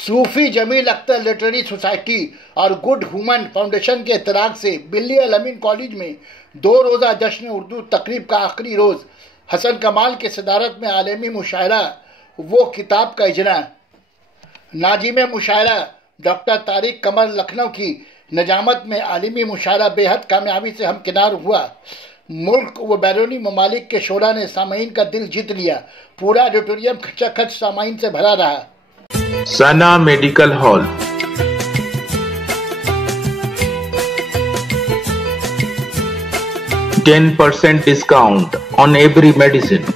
सूफी Jameel Akhtar literary society और good human foundation के इत्तराक से बिल्ली अल अमीन कॉलेज में 2 रोज़ा जश्न उर्दू तकरीब का आखिरी रोज़ हसन कमाल के सदारत में आलमी मुशायरा वो किताब का इजरा। नाजिम मुशायरा डॉक्टर तारिक कमर लखनऊ की नजामत में आलमी मुशायरा बेहद कामयाबी से हमकिनार हुआ। मुल्क व बैरूनी ममालिक के शोरा ने सामाईन का दिल जीत लिया। पूरा ऑडिटोरियम खचाखच सामाईन से भरा रहा। Sana medical hall, %10 discount on every medicine.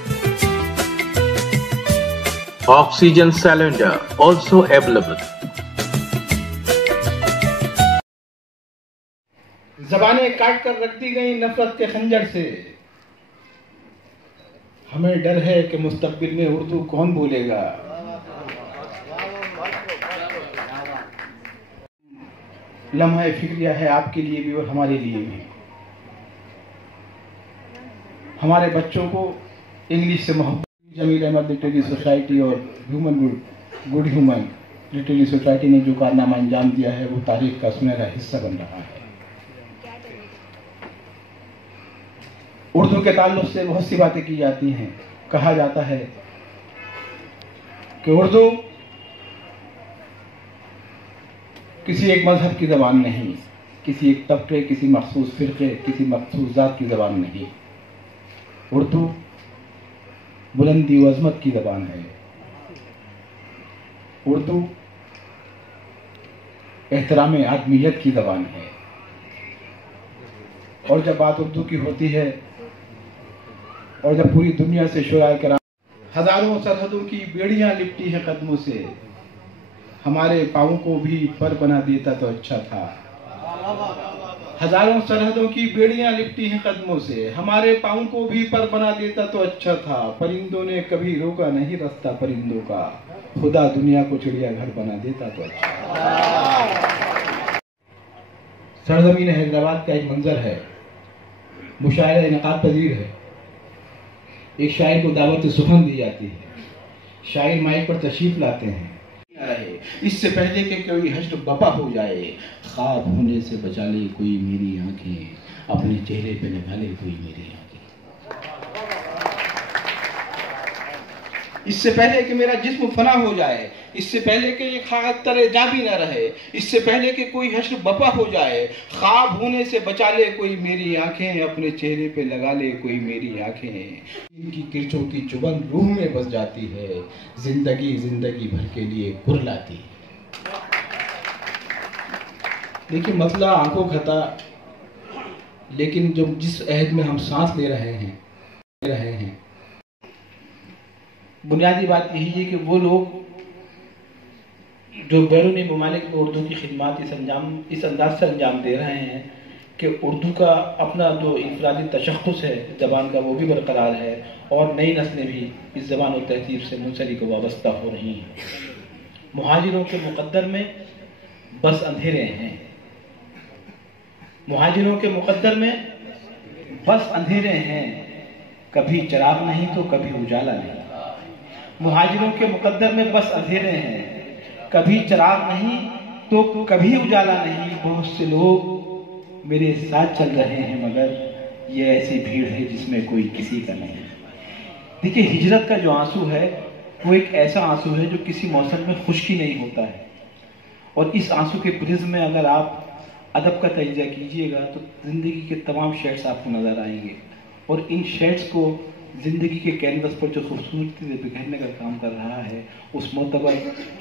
Oxygen cylinder also available. ज़बानें काट कर रख दी गई नफरत के खंजर से। हमें डर है कि मुस्तकबिल में उर्दू कौन बोलेगा। लम्हा फिक्रिया है आपके लिए भी और हमारे लिए भी। हमारे बच्चों को इंग्लिश से मोहब्बत। जमील अहमद लिटरेरी सोसाइटी और गुड ह्यूमन लिटरेरी सोसाइटी ने जो कारनामा अंजाम दिया है वो तारीख का सुनहरा हिस्सा बन रहा है। उर्दू के ताल्लुक से बहुत सी बातें की जाती हैं। कहा जाता है कि उर्दू किसी एक मजहब की ज़बान नहीं, किसी एक तबके, किसी मखसूस फ़िरक़े, किसी मखसूस ज़ात की ज़बान नहीं। उर्दू बुलंदी व अज़मत की ज़बान है। उर्दू एहतराम आदमियत की ज़बान है। और जब बात उर्दू की होती है और जब पूरी दुनिया से शुराए कराम हज़ारों सरहदों की बेड़ियां लिपटी हैं कदमों से, हमारे पाँव को भी पर बना देता तो अच्छा था। हज़ारों सरहदों की बेड़ियां लिपटी हैं कदमों से, हमारे पाँव को भी पर बना देता तो अच्छा था। परिंदों ने कभी रोका नहीं रास्ता परिंदों का, खुदा दुनिया को चिड़ियाघर बना देता तो अच्छा था। सरजमीन हैदराबाद का एक मंजर है। मुशायरा इनकाद पजीर है। एक शायर को दावत सुखन दी जाती है। शायर माइक पर तशरीफ लाते हैं। इससे पहले कि कोई हश्र बपा हो जाए, ख्वाब होने से बचा ले कोई मेरी आंखें, अपने चेहरे पे लगा ले कोई मेरी आंखें। इससे पहले कि मेरा जिस्म फना हो जाए, इससे पहले कि ये खाक तरे जा भी न रहे, इससे पहले कि कोई हश्र बपा हो जाए, ख्वाब होने से बचा ले कोई मेरी आंखें, अपने चेहरे पे लगा ले कोई मेरी आंखें। इनकी किरचों की चुभन रूह में बस जाती है, जिंदगी जिंदगी भर के लिए कुरलाती है। देखिए मतला आंखों खता, लेकिन जो जिस अहद में हम सांस ले रहे हैं बुनियादी बात यही है कि वो लोग जो बैरूनी ममालिक में उर्दू की खिदमत इस अंदाज से अंजाम दे रहे हैं कि उर्दू का अपना जो इनफरादी तशख़्ख़ुस है ज़बान का वो भी बरकरार है और नई नस्लें भी इस ज़बान और तहज़ीब से मुंसलिक व वाबस्ता हो रही हैं। मुहाजिरों के मुक़द्दर में बस अंधेरे हैं। मुहाजिरों के मुक़द्दर में बस अंधेरे हैं, कभी चिराग नहीं तो कभी उजाला नहीं। मुहाजिरों के मुक़द्दर में बस अंधेरे हैं, कभी चिराग नहीं तो कभी उजाला नहीं। बहुत से लोग मेरे साथ चल रहे हैं मगर ये ऐसी भीड़ है जिसमें कोई किसी का नहीं। देखिए हिजरत का जो आंसू है वो एक ऐसा आंसू है जो किसी मौसम में खुश्की नहीं होता है। और इस आंसू के प्रिज्म में अगर आप अदब का तजिया कीजिएगा तो ज़िंदगी के तमाम शेड्स आपको नज़र आएंगे। और इन शेड्स को ज़िंदगी के कैनवस पर जो खूबसूरती से बिखरने का काम कर रहा है उस मोतबर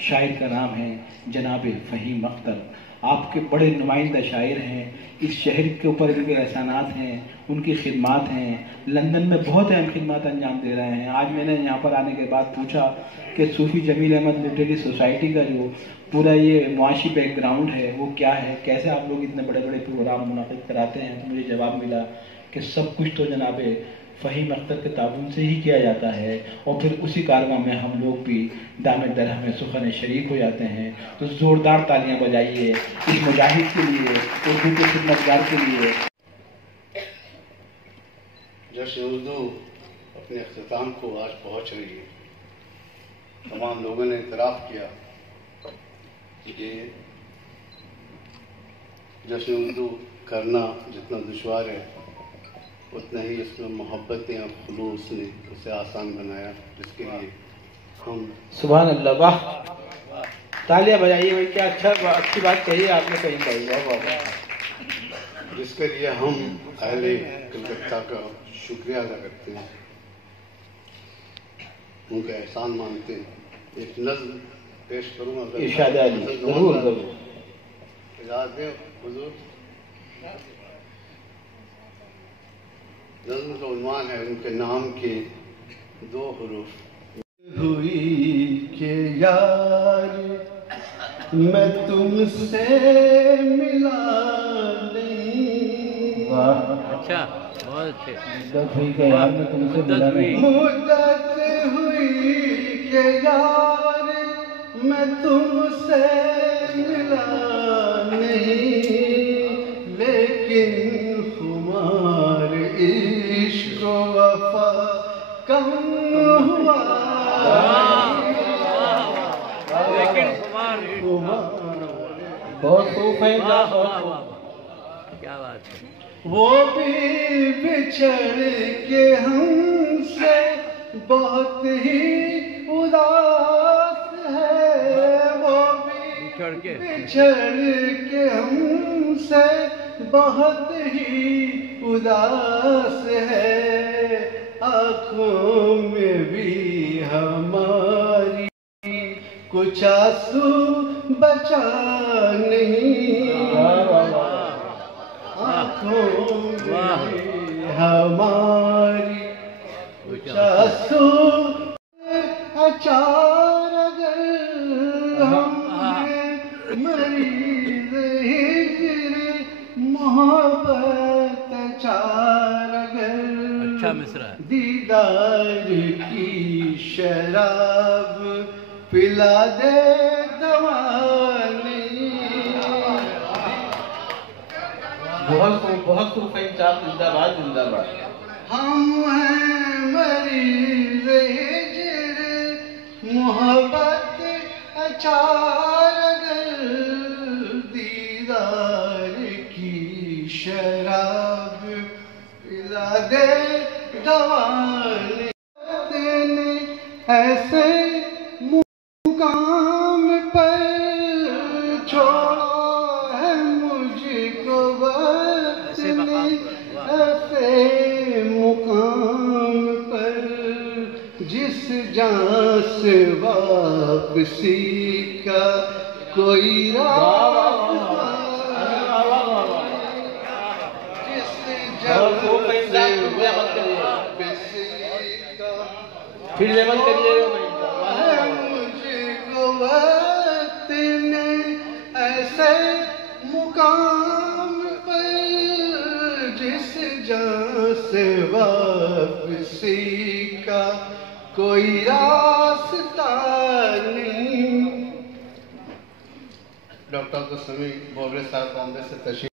शायर का नाम है जनाब फ़हीम अख्तर। आपके बड़े नुमाइंदा शायर हैं। इस शहर के ऊपर इनके एहसानात हैं, उनकी खिदमत हैं। लंदन में बहुत अहम खिदमत अंजाम दे रहे हैं। आज मैंने यहाँ पर आने के बाद पूछा कि सूफी जमील अहमद लिटरेरी सोसाइटी का जो पूरा ये मुआशी बैकग्राउंड है वो क्या है, कैसे आप लोग इतने बड़े बड़े प्रोग्राम मुनाक़िद कराते हैं, तो मुझे जवाब मिला कि सब कुछ तो जनाब फ़हीम अख्तर के ताबून से ही किया जाता है और फिर उसी कारवां में हम लोग भी दामद दरह में सुखन शरीक हो जाते हैं। तो ज़ोरदार तालियां बजाइए इस मुजाहिद के लिए, उर्दू के खिदमतगार के लिए। जश्न उर्दू अपने अख्ताम को आज पहुँच रही है। तमाम लोगों ने इतराफ़ किया ये जश्न उर्दू करना जितना दुश्वार है उतना ही इसमें मोहब्बतें और खुलूस ने उसे आसान बनाया, जिसके लिए हम सुभान अल्लाह, वाह, तालियां बजाइए भाई, क्या अच्छी बात कही आपने, कहीं कही, वाह वाह वाह। जिसके लिए हम अहले कलकत्ता का शुक्रिया अदा करते हैं, उनका एहसान मानते हैं। एक नज़्म पेश करूँगा, इरशाद अली, जरूर जरूर, इजाज़त दें हुजूर। नज़्म का उन्वान है उनके नाम के 2 हुरूफ। हुई के यार मैं तुमसे मिला नहीं, अच्छा, बहुत अच्छे। मुद्दत हुई के यार मैं तुमसे मिला नहीं, मुद्दत हुई के यार मैं तुमसे मिला नहीं, लेकिन खुमार इश्क वफा कम हुआ, लेकिन कुमार बहुत खूब है, वाह वाह वाह, क्या बात है। वो भी बिछड़ के हमसे बहुत ही उदास है, वो भी बिछड़ के हमसे बहुत ही उदास है, आँखों में भी हमारी कुछ आंसू बचा नहीं, आँखों में भी हमारी कुछ आंसू अचार अगर हमने मरीज़ हिजर मोहब्बत अचार अगर, अच्छा मिसरा है। दीदार की शराब पिला दे दवानी, बहुत खूब है, साहब जिंदाबाद जिंदाबाद। हम हैं मरीज़ हिजर मोहब्बत अचार अगर, दीदार की शराब पिला दे दवानी, ऐसे मुकाम पर छोड़ा है मुझको वक्त ने, ऐसे मुकाम पर जिस जान से वापसी का कोई रास्ता, जिस जान से वापसी का फिर लेवल करिएगा मुझको वक्त ने, ऐसे मुकाम पर जिस जान से वापसी का कोई रास्ता नहीं। डॉक्टर अब्दुल समीर बोबड़े साहब बॉम्बे से तशरीफ